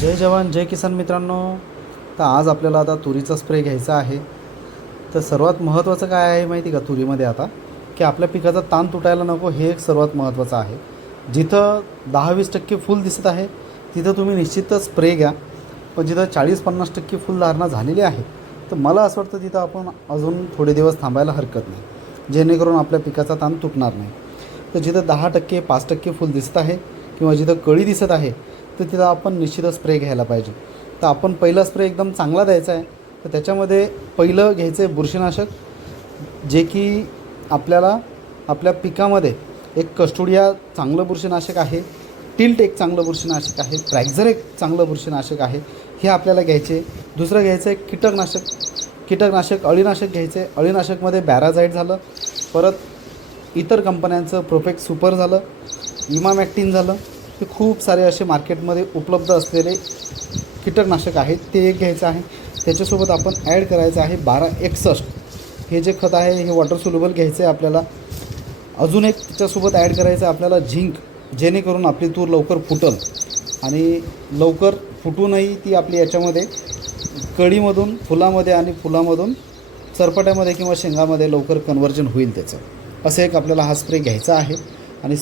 जय जवान जय किसान मित्रांनो. तर आज आपल्याला आता तुरीचा स्प्रे घ्यायचा आहे. तर सर्वात महत्त्वाचं काय आहे माहिती का तुरीमध्ये आता? की आपल्या पिकाचा ताण तुटायला नको हे एक सर्वात महत्त्वाचं आहे. जिथं दहा वीस टक्के फुल दिसत आहे तिथं तुम्ही निश्चितच स्प्रे घ्या. पण जिथं चाळीस पन्नास टक्के फुलधारणा झालेली आहे तर मला असं वाटतं तिथं आपण अजून थोडे दिवस थांबायला हरकत नाही. जेणेकरून आपल्या पिकाचा ताण तुटणार नाही. तर जिथं दहा टक्के पाच टक्के फुल दिसत आहे किंवा जिथं कळी दिसत आहे तर तिथं आपण निश्चितच स्प्रे घ्यायला पाहिजे. तर आपण पहिला स्प्रे एकदम चांगला द्यायचा आहे. तर त्याच्यामध्ये पहिलं घ्यायचं आहे बुरशीनाशक जे की आपल्याला आपल्या पिकामध्ये एक कस्टुडिया चांगलं बुरशीनाशक आहे टिल्ट एक चांगलं बुरशीनाशक आहे प्रॅक्झर एक चांगलं बुरशीनाशक आहे हे आपल्याला घ्यायचे दुसरं घ्यायचं आहे कीटकनाशक. कीटकनाशक अळीनाशक घ्यायचे अळीनाशकमध्ये बॅराझाईट झालं. परत इतर कंपन्यांचं प्रोफेक्ट सुपर झालं. इमामॅक्टिन झालं. हे खूप सारे असे मार्केटमध्ये उपलब्ध असलेले कीटकनाशक आहेत ते एक घ्यायचं आहे. त्याच्यासोबत आपण ॲड करायचं आहे बारा एकसष्ट. हे जे खत आहे हे वॉटर सोल्युबल घ्यायचं आहे आपल्याला. अजून एक त्याच्यासोबत ॲड करायचं आहे आपल्याला झिंक जेणेकरून आपली तूर लवकर फुटल. आणि लवकर फुटूनही ती आपली याच्यामध्ये कळीमधून फुलामध्ये आणि फुलामधून चरपट्यामध्ये किंवा शेंगामध्ये लवकर कन्वर्जन होईल त्याचं. असं एक आपल्याला हा स्प्रे घ्यायचा आहे. आणि